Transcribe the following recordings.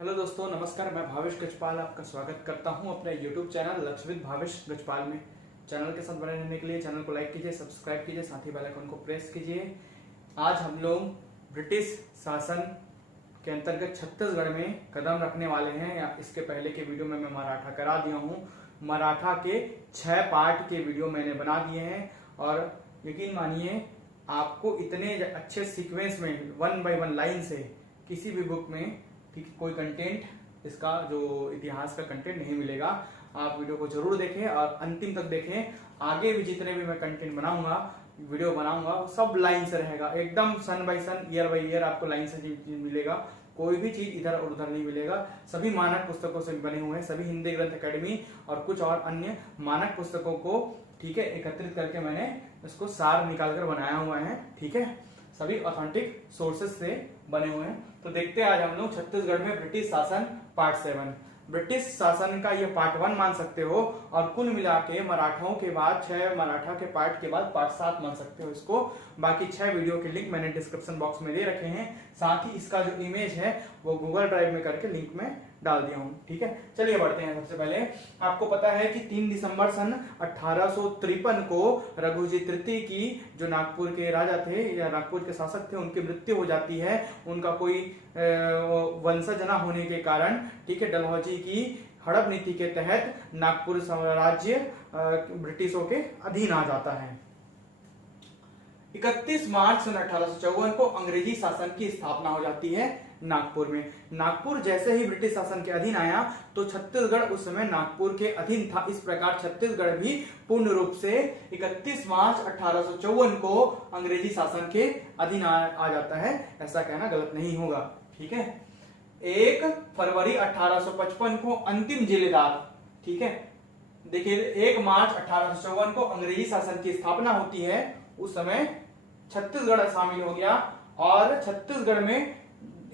Hello दोस्तों, नमस्कार। मैं भावेश गजपाल आपका स्वागत करता हूं अपने YouTube चैनल लक्षविद भावेश गजपाल में। चैनल के साथ बने रहने के लिए चैनल को लाइक कीजिए, सब्सक्राइब कीजिए, साथ ही बेल आइकन को प्रेस कीजिए। आज हम लोग ब्रिटिश शासन के अंतर्गत छत्तीसगढ़ में कदम रखने वाले हैं। या इसके पहले के वीडियो में मैं मराठा करा दिया हूं। मराठा के 6 पार्ट के वीडियो मैंने बना दिए हैं और यकीन मानिए आपको इतने अच्छे सीक्वेंस में 1 बाय 1 लाइन से किसी भी बुक में ठीक कोई कंटेंट, इसका जो इतिहास का कंटेंट नहीं मिलेगा। आप वीडियो को जरूर देखें और अंतिम तक देखें। आगे भी जितने भी मैं कंटेंट बनाऊंगा, वीडियो बनाऊंगा, सब लाइन से रहेगा, एकदम सन बाय सन, ईयर बाय ईयर आपको लाइन से चीज मिलेगा। कोई भी चीज इधर और उधर नहीं मिलेगा। सभी मानक पुस्तकों से बने हुए हैं, सभी हिंदी ग्रंथ अकेडमी और कुछ और अन्य मानक पुस्तकों को ठीक है एकत्रित करके मैंने इसको सार निकालकर बनाया हुआ है। ठीक है, सभी ऑथेंटिक सोर्सेस से बने हुए हैं। तो देखते हैं आज हम लोग छत्तीसगढ़ में ब्रिटिश शासन पार्ट 7। ब्रिटिश शासन का ये पार्ट 1 मान सकते हो और कुल मिला के मराठाओं के बाद 6 मराठा के पार्ट के बाद पार्ट 7 मान सकते हो इसको। बाकी 6 वीडियो के लिंक मैंने डिस्क्रिप्शन बॉक्स में दे रखे हैं। साथ ही इसका जो इमेज है वो गूगल ड्राइव में करके लिंक में डाल दिया हूं। ठीक है, चलिए बढ़ते हैं। सबसे पहले आपको पता है कि 3 दिसंबर सन 1853 को रघुजी तृतीय की, जो नागपुर के राजा थे या नागपुर के शासक थे, उनकी मृत्यु हो जाती है। उनका कोई वंशज न होने के कारण ठीक है डलहौजी की हड़प नीति के तहत नागपुर साम्राज्य ब्रिटिशों के अधीन आ जाता है। 31 मार्च सन 1854 को अंग्रेजी शासन की स्थापना हो जाती है नागपुर में। नागपुर जैसे ही ब्रिटिश शासन के अधीन आया तो छत्तीसगढ़ उस समय नागपुर के अधीन था। इस प्रकार छत्तीसगढ़ भी पूर्ण रूप से 31 मार्च 1854 को अंग्रेजी शासन के अधीन आ जाता है। ऐसा कहना गलत नहीं होगा। ठीक है, 1 फरवरी 1855 को अंतिम जिलेदार, ठीक है देखिए 1 मार्च 1854 को अंग्रेजी शासन की स्थापना होती है। उस समय छत्तीसगढ़ शामिल हो गया और छत्तीसगढ़ में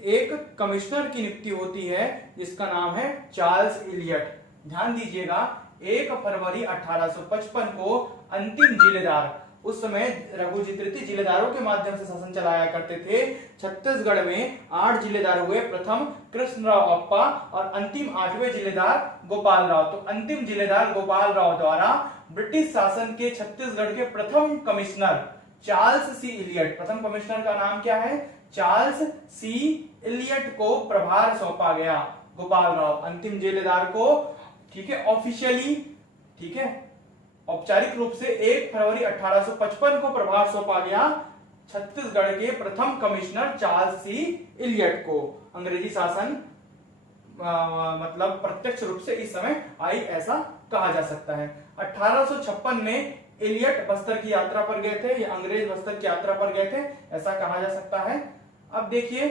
एक कमिश्नर की नियुक्ति होती है जिसका नाम है चार्ल्स इलियट। ध्यान दीजिएगा, 1 फरवरी 1855 को अंतिम जिलेदार, उस समय रघुजी तृतीय जिलेदारों के माध्यम से शासन चलाया करते थे। छत्तीसगढ़ में 8 जिलेदार हुए, प्रथम कृष्णराव अप्पा और अंतिम 8वें जिलेदार गोपाल राव। तो अंतिम जिलेदार गोपाल राव द्वारा ब्रिटिश शासन के छत्तीसगढ़ के प्रथम कमिश्नर चार्ल्स सी इलियट, प्रथम कमिश्नर का नाम क्या है? चार्ल्स सी इलियट को प्रभार सौंपा गया। गोपाल राव अंतिम जिलेदार को ठीक है ऑफिशियली, ठीक है औपचारिक रूप से 1 फरवरी 1855 को प्रभार सौंपा गया छत्तीसगढ़ के प्रथम कमिश्नर चार्ल्स सी इलियट को। अंग्रेजी शासन मतलब प्रत्यक्ष रूप से इस समय आई, ऐसा कहा जा सकता है। 1856 में इलियट बस्तर की यात्रा पर गए थे, या अंग्रेज बस्तर की यात्रा पर गए थे, ऐसा कहा जा सकता है। अब देखिए,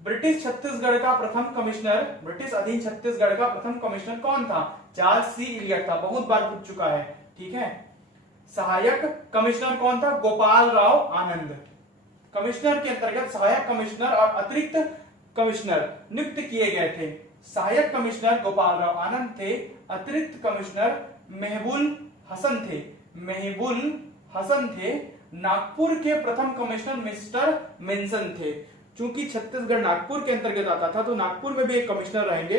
ब्रिटिश छत्तीसगढ़ का प्रथम कमिश्नर, ब्रिटिश अधीन छत्तीसगढ़ का प्रथम कमिश्नर कौन था? चार्ल्स सी इलियट था। बहुत बार पूछ चुका है। ठीक है, सहायक कमिश्नर कौन था? गोपाल राव आनंद। कमिश्नर के अंतर्गत सहायक कमिश्नर और अतिरिक्त कमिश्नर नियुक्त किए गए थे। सहायक कमिश्नर गोपाल राव आनंद थे, अतिरिक्त कमिश्नर महबूल हसन थे। नागपुर के प्रथम कमिश्नर मिस्टर मेंसन थे। चूंकि छत्तीसगढ़ नागपुर के अंतर्गत आता था तो नागपुर में भी एक कमिश्नर रहेंगे।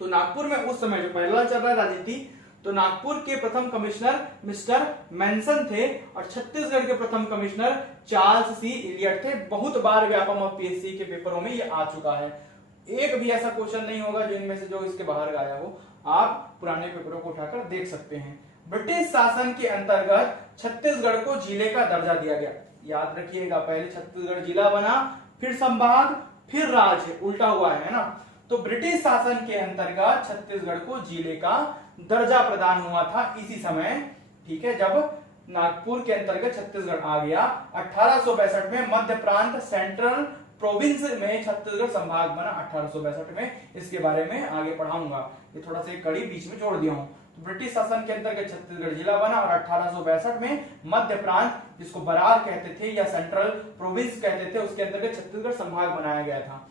तो नागपुर में उस समय जो पहला चल रहा है राजनीति, तो नागपुर के प्रथम कमिश्नर मिस्टर मेंसन थे और छत्तीसगढ़ के प्रथम कमिश्नर चार्ल्स सी इलियट थे। बहुत बार व्यापम और पीएससी के पेपरों में ये आ चुका है। एक भी ऐसा क्वेश्चन नहीं होगा जो इनमें से जो इसके बाहर आया हो। आप पुराने पेपरों को उठाकर देख सकते हैं। ब्रिटिश शासन के अंतर्गत छत्तीसगढ़ को जिले का दर्जा दिया गया। याद रखिएगा, पहले छत्तीसगढ़ जिला बना, फिर संभाग, फिर राज्य, उल्टा हुआ है ना। तो ब्रिटिश शासन के अंतर्गत छत्तीसगढ़ को जिले का दर्जा प्रदान हुआ था इसी समय। ठीक है, जब नागपुर के अंतर्गत छत्तीसगढ़ आ गया। 1862 में मध्य प्रांत सेंट्रल प्रोविंस में छत्तीसगढ़ संभाग बना 1862 में। इसके बारे में आगे पढ़ाऊंगा, ये थोड़ा सा कड़ी बीच में जोड़ दिया हूं। तो ब्रिटिश शासन के अंतर्गत छत्तीसगढ़ जिला बना और 1862 में मध्य प्रांत, जिसको बरार कहते थे या सेंट्रल प्रोविंस कहते थे, उसके अंतर्गत छत्तीसगढ़ संभाग बनाया गया था।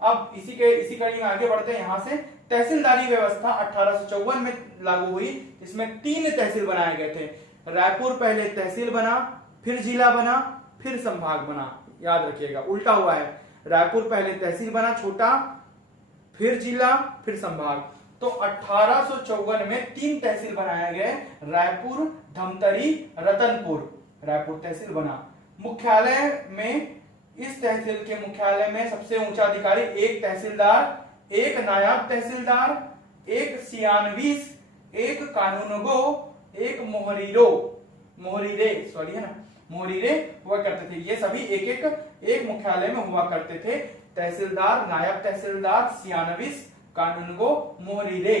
अब इसी कड़ी में आगे बढ़ते हैं। यहां से तहसीलदारी व्यवस्था 1854 में लागू हुई। इसमें 3 तहसील बनाए गए थे। रायपुर पहले तहसील बना, फिर जिला बना, फिर संभाग बना। याद रखिएगा, उल्टा हुआ है। रायपुर पहले तहसील बना छोटा, फिर जिला, फिर संभाग। तो 1854 में 3 तहसील बनाए गए, रायपुर, धमतरी, रतनपुर। रायपुर तहसील बना। मुख्यालय में, इस तहसील के मुख्यालय में सबसे ऊंचा अधिकारी एक तहसीलदार, एक नायब तहसीलदार, एक सियानवीस, एक कानूनगो, एक मोहरीरे हुआ करते थे। ये सभी एक मुख्यालय में हुआ करते थे। तहसीलदार, नायब तहसीलदार, सियानवीस, कानूनगो, मोहरीरे।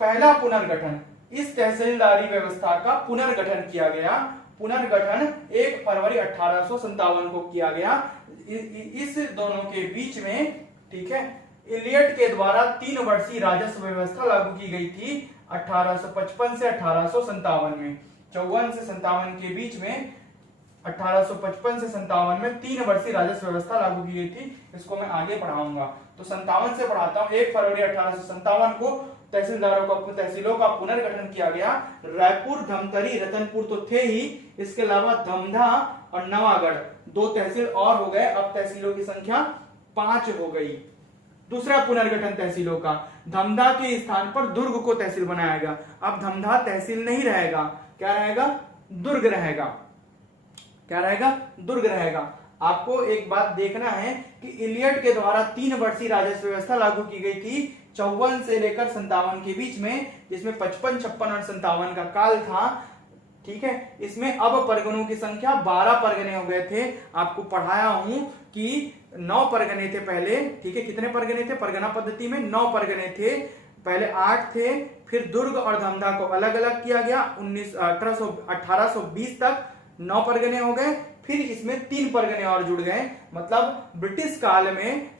पहला पुनर्गठन, इस तहसीलदारी व्यवस्था का पुनर्गठन किया गया। पुनर्गठन 1 फरवरी 1857 को किया गया। इस दोनों के बीच में, ठीक है, इलियट के द्वारा 3 वर्षीय राजस्व व्यवस्था लागू की गई थी 1855 से 1857 में। 54 से 57 के बीच में, 1855 से 57 में 3 वर्षीय राजस्व व्यवस्था लागू की गई थी। इसको मैं आगे पढ़ाऊंगा, तो 57 से पढ़ाता हूं। 1 फरवरी 1857 को तहसीलों का पुनर्गठन किया गया। रायपुर, धमतरी, रतनपुर तो थे ही, इसके अलावा धमधा और नवागढ़ 2 तहसील और हो गए। अब तहसीलों की संख्या 5 हो गई। दूसरा पुनर्गठन तहसीलों का, धमधा के स्थान पर दुर्ग को तहसील बनाया गया। अब धमधा तहसील नहीं रहेगा, क्या रहेगा? दुर्ग रहेगा। क्या रहेगा? दुर्ग रहेगा। आपको एक बात देखना है कि इलियट के द्वारा 3 वर्षीय राजस्व व्यवस्था लागू की गई थी 54 से लेकर 57 के बीच में, जिसमें 55, 56 और 57 का काल था। ठीक है, इसमें अब परगनों की संख्या 12 परगने हो गए थे। आपको पढ़ाया हूं कि 9 परगने थे पहले। ठीक है, कितने परगने थे? परगना पद्धति में 9 परगने थे। पहले 8 थे, फिर दुर्ग और धमधा को अलग अलग किया गया। 1820 तक 9 परगने हो गए। फिर इसमें 3 परगने और जुड़ गए। मतलब ब्रिटिश काल में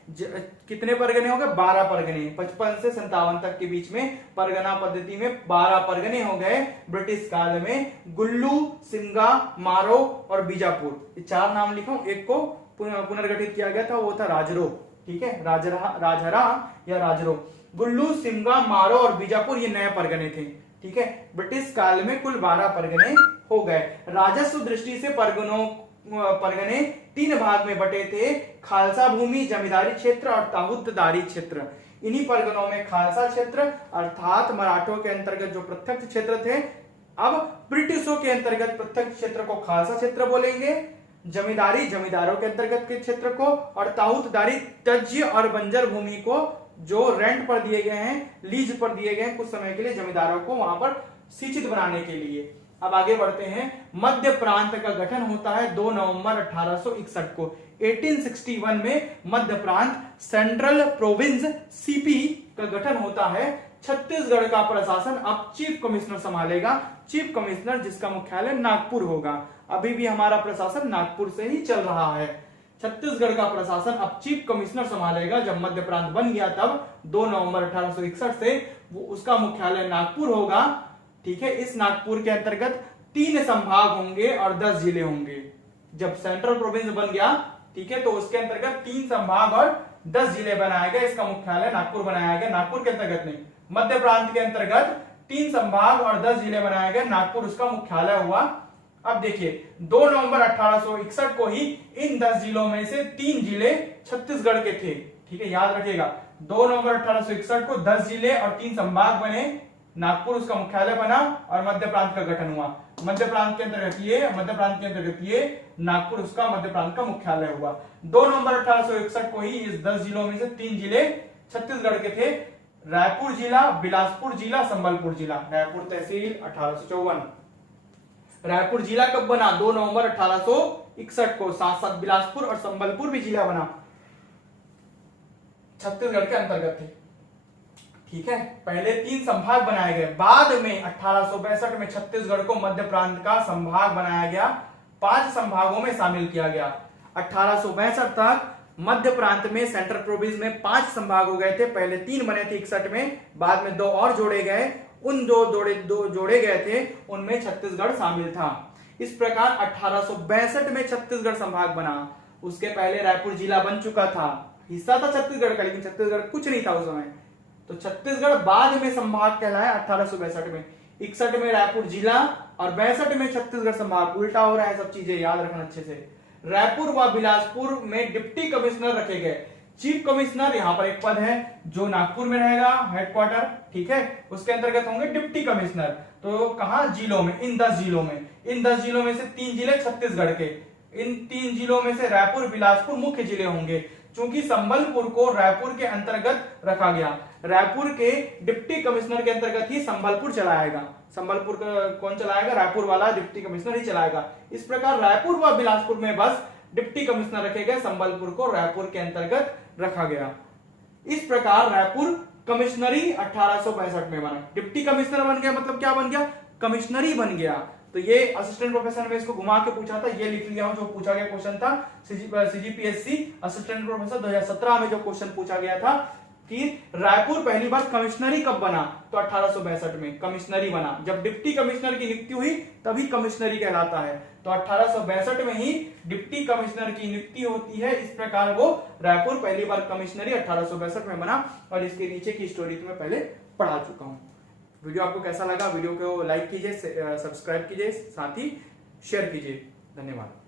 कितने परगने हो गए? 12 परगने। 55 से 57 तक के बीच में परगना पद्धति में 12 परगने हो गए ब्रिटिश काल में। गुल्लू, सिमगा, मारो और बीजापुर, ये 4 नाम लिखा हूं। एक को पुनर्गठित किया गया था, वो था राजरो। ठीक है, राजहरा या राजरो। गुल्लू, सिमगा, मारो और बीजापुर ये नए परगने थे। ठीक है, ब्रिटिश काल में कुल 12 परगने हो गए। राजस्व दृष्टि से परगने 3 भाग में बटे थे, खालसा भूमि, जमींदारी क्षेत्र और ताहुतदारी क्षेत्र। इन्हीं परगनों में खालसा क्षेत्र अर्थात मराठों के अंतर्गत जो प्रत्यक्ष क्षेत्र थे, अब ब्रिटिशों के अंतर्गत प्रत्यक्ष क्षेत्र को खालसा क्षेत्र बोलेंगे। जमींदारी, जमींदारों के अंतर्गत के क्षेत्र को, और ताहुतदारी तज्य और बंजर भूमि को जो रेंट पर दिए गए हैं, लीज पर दिए गए हैं कुछ समय के लिए जमींदारों को, वहां पर सिंचित बनाने के लिए। अब आगे बढ़ते हैं। मध्य प्रांत का गठन होता है 2 नवंबर 1861 को। 1861 में मध्य प्रांत सेंट्रल प्रोविंस सीपी का गठन होता है। छत्तीसगढ़ का प्रशासन अब चीफ कमिश्नर संभालेगा। चीफ कमिश्नर जिसका मुख्यालय नागपुर होगा। अभी भी हमारा प्रशासन नागपुर से ही चल रहा है। छत्तीसगढ़ का प्रशासन अब चीफ कमिश्नर संभालेगा। जब मध्य प्रांत बन गया तब 2 नवंबर 1861 से वो उसका मुख्यालय नागपुर होगा। ठीक है, इस नागपुर के अंतर्गत 3 संभाग होंगे और 10 जिले होंगे। जब सेंट्रल प्रोविंस बन गया, ठीक है, तो उसके अंतर्गत 3 संभाग और 10 जिले बनाए गए। इसका मुख्यालय नागपुर बनाया गया। नागपुर के अंतर्गत नहीं, मध्य प्रांत के अंतर्गत 3 संभाग और 10 जिले बनाए गए। नागपुर उसका मुख्यालय हुआ। अब देखिए, 2 नवंबर 1861 को ही इन 10 जिलों में से 3 जिले छत्तीसगढ़ के थे। ठीक है, याद रखिएगा, 2 नवंबर 1861 को 10 जिले और 3 संभाग बने। नागपुर उसका मुख्यालय बना और मध्य प्रांत का गठन हुआ। मध्य प्रांत के अंतर्गत ये, मध्य प्रांत के अंतर्गत ये, नागपुर उसका मध्य प्रांत का मुख्यालय हुआ। 2 नवंबर 1861 को ही इस 10 जिलों में से 3 जिले छत्तीसगढ़ के थे। रायपुर जिला, बिलासपुर जिला, संबलपुर जिला। रायपुर तहसील 1854। रायपुर जिला कब बना? 2 नवंबर 1861 को। साथ साथ बिलासपुर और संबलपुर भी जिला बना, छत्तीसगढ़ के अंतर्गत थे। ठीक है, पहले 3 संभाग बनाए गए। बाद में 1862 में छत्तीसगढ़ को मध्य प्रांत का संभाग बनाया गया। 5 संभागों में शामिल किया गया। 1862 तक मध्य प्रांत में, सेंट्रल प्रोविंस में 5 संभाग हो गए थे। पहले 3 बने थे 61 में, बाद में 2 और जोड़े गए। उन दो जोड़े गए थे, उनमें छत्तीसगढ़ शामिल था। इस प्रकार 1862 में छत्तीसगढ़ संभाग बना। उसके पहले रायपुर जिला बन चुका था, हिस्सा था छत्तीसगढ़ का, लेकिन छत्तीसगढ़ कुछ नहीं था उस समय। तो छत्तीसगढ़ बाद में संभाग कहलाया 1862 में। 61 में रायपुर जिला और 62 में छत्तीसगढ़ संभाग। उल्टा हो रहा है, सब चीजें याद रखना अच्छे से। रायपुर व बिलासपुर में डिप्टी कमिश्नर रखे गए। चीफ कमिश्नर यहाँ पर एक पद है जो नागपुर में रहेगा, हेडक्वार्टर, ठीक है। उसके अंतर्गत होंगे डिप्टी कमिश्नर, तो कहा जिलों में, इन 10 जिलों में, इन 10 जिलों में से 3 जिले छत्तीसगढ़ के, इन 3 जिलों में से रायपुर बिलासपुर मुख्य जिले होंगे। चूंकि संबलपुर को रायपुर के अंतर्गत रखा गया, रायपुर के डिप्टी कमिश्नर के अंतर्गत ही संबलपुर चलाएगा। संबलपुर का कौन चलाएगा? रायपुर वाला डिप्टी कमिश्नर ही चलाएगा। इस प्रकार रायपुर व बिलासपुर में बस डिप्टी कमिश्नर रखे गए, संबलपुर को रायपुर के अंतर्गत रखा गया। इस प्रकार रायपुर कमिश्नरी 1865 में बना। डिप्टी कमिश्नर बन गया मतलब क्या बन गया? कमिश्नरी बन गया। तो ये असिस्टेंट प्रोफेसर में इसको घुमा के पूछा था, ये लिख लिया हूं जो पूछा गया क्वेश्चन था सीजीपीएससी असिस्टेंट प्रोफेसर 2017 में जो क्वेश्चन पूछा गया था कि रायपुर पहली बार कमिश्नरी कब बना, तो 1862 में कमिश्नरी बना। जब डिप्टी कमिश्नर की नियुक्ति हुई तभी कमिश्नरी कहलाता है। तो 1862 में ही डिप्टी कमिश्नर की नियुक्ति होती है। इस प्रकार वो रायपुर पहली बार कमिश्नरी 1862 में बना। और इसके नीचे की स्टोरी तो मैं पहले पढ़ा चुका हूं। वीडियो आपको कैसा लगा? वीडियो को लाइक कीजिए, सब्सक्राइब कीजिए, साथ ही शेयर कीजिए। धन्यवाद।